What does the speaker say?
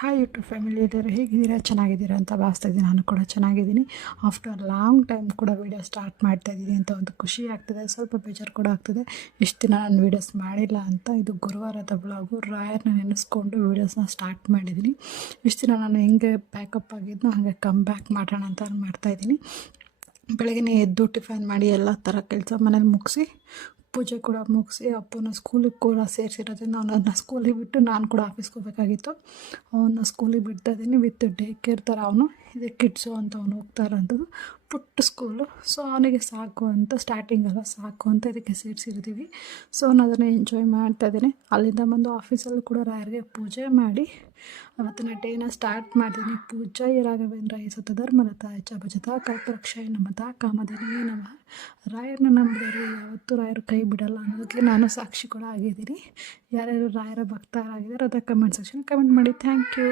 Hi YouTube family ಎಲ್ಲರೂ ಹೇಗಿದ್ದೀರಾ? ಚೆನ್ನಾಗಿದ್ದೀರಾ ಅಂತ ಭಾವಿಸ್ತಾ ಇದ್ದೀನಿ. ನಾನು ಕೂಡ ಚೆನ್ನಾಗಿದ್ದೀನಿ. ಆಫ್ಟರ್ ಲಾಂಗ್ ಟೈಮ್ ಕೂಡ ವೀಡಿಯೋ ಸ್ಟಾರ್ಟ್ ಮಾಡ್ತಾ ಇದ್ದೀನಿ ಅಂತ ಒಂದು ಖುಷಿ ಆಗ್ತಿದೆ, ಸ್ವಲ್ಪ ಬೇಜಾರು ಕೂಡ ಆಗ್ತಿದೆ. ಇಷ್ಟು ದಿನ ನಾನು ವೀಡಿಯೋಸ್ ಮಾಡಿಲ್ಲ ಅಂತ. ಇದು ಗುರುವಾರದ ಬ್ಲಾಗು. ರಾಯರ್ನ ನೆನೆಸ್ಕೊಂಡು ವೀಡಿಯೋಸ್ನ ಸ್ಟಾರ್ಟ್ ಮಾಡಿದ್ದೀನಿ. ಇಷ್ಟು ದಿನ ನಾನು ಹೆಂಗೆ ಪ್ಯಾಕಪ್ ಆಗಿದ್ನೋ ಹಾಗೆ ಕಮ್ ಬ್ಯಾಕ್ ಮಾಡೋಣ ಅಂತ ಮಾಡ್ತಾಯಿದ್ದೀನಿ. ಬೆಳಗ್ಗೆ ಎದ್ದು ಟಿಫನ್ ಮಾಡಿ ಎಲ್ಲ ಥರ ಕೆಲಸ ಮನೇಲಿ ಮುಗಿಸಿ, ಪೂಜೆ ಕೂಡ ಮುಗಿಸಿ, ಅಪ್ಪನ ಸ್ಕೂಲಿಗೆ ಕೂಡ ಸೇರಿಸಿರೋದ್ರಿಂದ ಅವನನ್ನು ಸ್ಕೂಲಿಗೆ ಬಿಟ್ಟು ನಾನು ಕೂಡ ಆಫೀಸ್ಗೆ ಹೋಗಬೇಕಾಗಿತ್ತು. ಅವನ್ನ ಸ್ಕೂಲಿಗೆ ಬಿಡ್ತಾ ಇದ್ದೀನಿ. ವಿತ್ ಡೇ ಕೇರ್ ಥರ ಅವನು ಇದೆ, ಕಿಡ್ಸು ಅಂತ ಅವನು ಹೋಗ್ತಾ ಇರೋಂಥದ್ದು ಪುಟ್ಟ ಸ್ಕೂಲು. ಸೊ ಅವನಿಗೆ ಸಾಕು ಅಂತ, ಸ್ಟಾರ್ಟಿಂಗಲ್ಲ ಸಾಕು ಅಂತ ಇದಕ್ಕೆ ಸೇರಿಸಿರ್ತೀವಿ. ಸೊ ನಾನು ಅದನ್ನು ಎಂಜಾಯ್ ಮಾಡ್ತಾಯಿದ್ದೀನಿ. ಅಲ್ಲಿಂದ ಬಂದು ಆಫೀಸಲ್ಲೂ ಕೂಡ ರಾಯರಿಗೆ ಪೂಜೆ ಮಾಡಿ ಅವತ್ತಿನ ಡೇನ ಸ್ಟಾರ್ಟ್ ಮಾಡ್ತೀನಿ. ಪೂಜಾ ರಾಘವೇಂದ್ರಾಯ ಸತಧರ್ಮರತಾಯ ಚ ಭಜತಾ ಕಲ್ಪವೃಕ್ಷಾಯ ನಮಃ ಕಾಮಧೇನವೇ ನಮಃ. ರಾಯರನ್ನ ನಂಬಿದರೆ ಯಾವತ್ತೂ ರಾಯರು ಕೈ ಬಿಡಲ್ಲ ಅನ್ನೋದಕ್ಕೆ ನಾನು ಸಾಕ್ಷಿ ಕೂಡ ಆಗಿದ್ದೀನಿ. ಯಾರ್ಯಾರು ರಾಯರ ಭಕ್ತರಾಗಿದ್ದಾರೆ ಅದರ ಕಮೆಂಟ್ ಸೆಕ್ಷನ್ ಕಮೆಂಟ್ ಮಾಡಿ. Thank you.